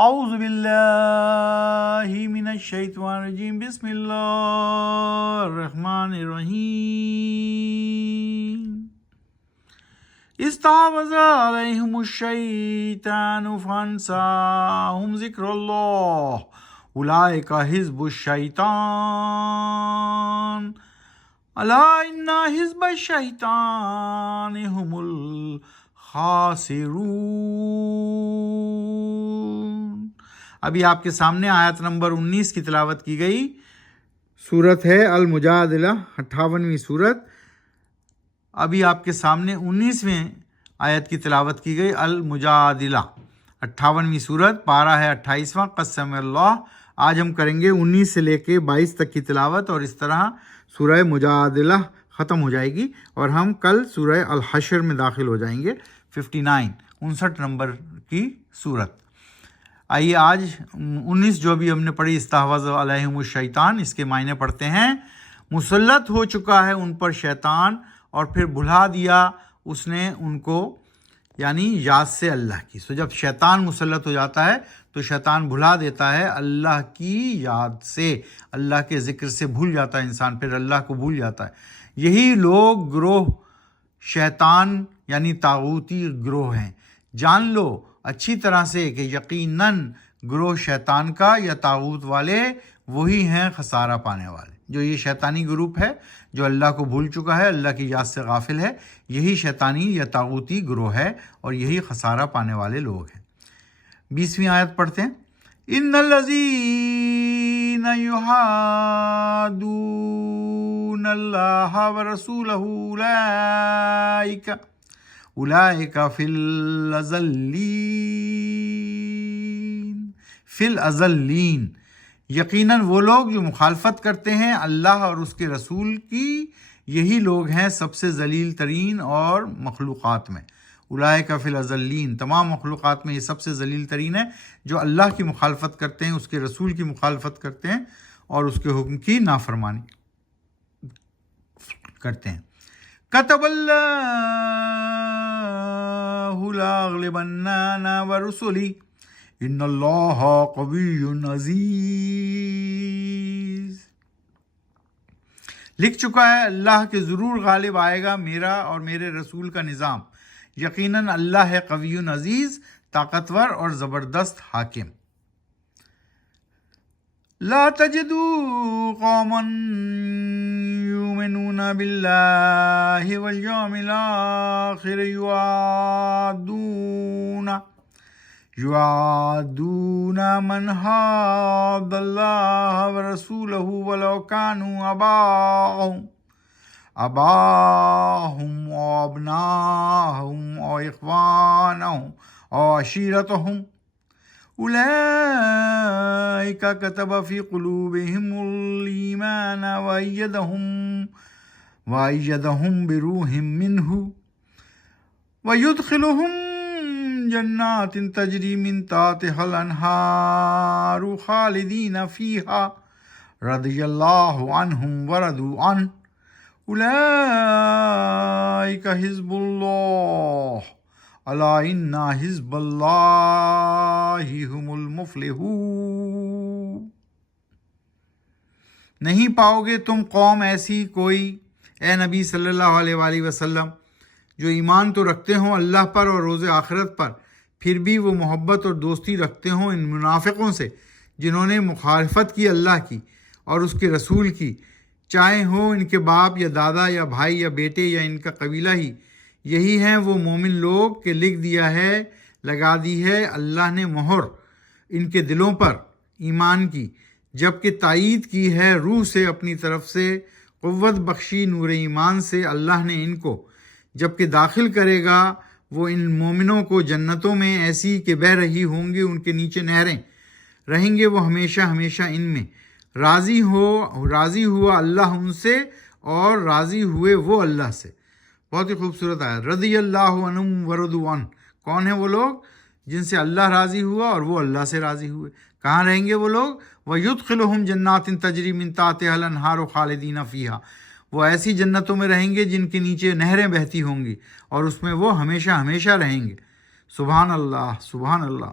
اعوذ باللہ من الشیطان الرجیم بسم اللہ الرحمن الرحیم استحوذ علیہم الشیطان فانساہم ذکر اللہ اولئک حزب الشیطان الا ان حزب الشیطان هم الخاسرون۔ ابھی آپ کے سامنے آیت نمبر 19 کی تلاوت کی گئی۔ سورت ہے المجادلہ، 58ویں سورت۔ ابھی آپ کے سامنے 19ویں آیت کی تلاوت کی گئی، المجادلہ 58ویں سورت، پارہ ہے 28واں، قسم اللہ۔ آج ہم کریں گے 19 سے لے کے 22 تک کی تلاوت، اور اس طرح سورہ مجادلہ ختم ہو جائے گی، اور ہم کل سورہ الحشر میں داخل ہو جائیں گے، 59 نمبر کی سورت۔ آئیے آج 19 جو بھی ہم نے پڑھی، استحوذ علیہم الشیطان، اس کے معنی پڑھتے ہیں۔ مسلط ہو چکا ہے ان پر شیطان، اور پھر بھلا دیا اس نے ان کو، یعنی یاد سے اللہ کی۔ جب شیطان مسلط ہو جاتا ہے تو شیطان بھلا دیتا ہے اللہ کی یاد سے، اللہ کے ذکر سے بھول جاتا ہے انسان، پھر اللہ کو بھول جاتا ہے۔ یہی لوگ گروہ شیطان یعنی طاغوتی گروہ ہیں۔ جان لو اچھی طرح سے کہ یقیناً گروہ شیطان کا یا طاغوت والے وہی ہیں خسارہ پانے والے۔ جو یہ شیطانی گروپ ہے جو اللہ کو بھول چکا ہے، اللہ کی یاد سے غافل ہے، یہی شیطانی یا طاغوتی گروہ ہے، اور یہی خسارہ پانے والے لوگ ہیں۔ 20ویں آیت پڑھتے ہیں۔ ان الذین یحادون اللہ ورسولہ اولئک فی الازلین، یقیناً وہ لوگ جو مخالفت کرتے ہیں اللہ اور اس کے رسول کی، یہی لوگ ہیں سب سے ذلیل ترین اور مخلوقات میں۔ اولئک فی الازلین، تمام مخلوقات میں یہ سب سے ذلیل ترین ہے جو اللہ کی مخالفت کرتے ہیں، اس کے رسول کی مخالفت کرتے ہیں، اور اس کے حکم کی نافرمانی کرتے ہیں۔ کتب اللہ لاغلبن انا ورسلی ان اللہ قوی عزیز، لکھ چکا ہے اللہ کہ ضرور غالب آئے گا میرا اور میرے رسول کا نظام، یقیناً اللہ ہے قوی عزیز، طاقتور اور زبردست حاکم۔ لا تجدوا قوما یؤمنون باللہ والیوم الآخر یوادون من حاد اللہ ورسولہ ولو كانوا آباءهم او ابناءهم او اخوانهم او عشیرتهم اولئک كتب في قلوبهم الایمان وأیدهم بروح منه ويدخلهم جنات تجری من تحتها الانہار خالدین فیہا رضی اللہ عنہم ورضوا عنہ اولئک حزب اللہ الا ان حزب اللہ هم المفلحون۔ نہیں پاؤ گے تم قوم ایسی کوئی، اے نبی صلی اللہ علیہ وآلہ وسلم، جو ایمان تو رکھتے ہوں اللہ پر اور روز آخرت پر، پھر بھی وہ محبت اور دوستی رکھتے ہوں ان منافقوں سے جنہوں نے مخالفت کی اللہ کی اور اس کے رسول کی، چاہے ہو ان کے باپ یا دادا یا بھائی یا بیٹے یا ان کا قبیلہ ہی۔ یہی ہیں وہ مومن لوگ کہ لکھ دیا ہے، لگا دی ہے اللہ نے مہر ان کے دلوں پر ایمان کی، جبکہ تائید کی ہے روح سے اپنی طرف سے، قوت بخشی نور ایمان سے اللہ نے ان کو، جبکہ داخل کرے گا وہ ان مومنوں کو جنتوں میں ایسی کہ بہہ رہی ہوں گی ان کے نیچے نہریں، رہیں گے وہ ہمیشہ ہمیشہ ان میں۔ راضی ہوا اللہ ان سے اور راضی ہوئے وہ اللہ سے۔ بہت ہی خوبصورت آیا، رضی اللہ عنہم ورضوا عنہ۔ کون ہیں وہ لوگ؟ جن سے اللہ راضی ہوا اور وہ اللہ سے راضی ہوئے۔ کہاں رہیں گے وہ لوگ؟ وَيُدْخِلُهُمْ جَنَّاتٍ تَجْرِي مِن تَحْتِهَا الْأَنْهَارُ خَالِدِينَ فِيهَا، وہ ایسی جنتوں میں رہیں گے جن کے نیچے نہریں بہتی ہوں گی، اور اس میں وہ ہمیشہ ہمیشہ رہیں گے۔ سبحان اللہ، سبحان اللہ۔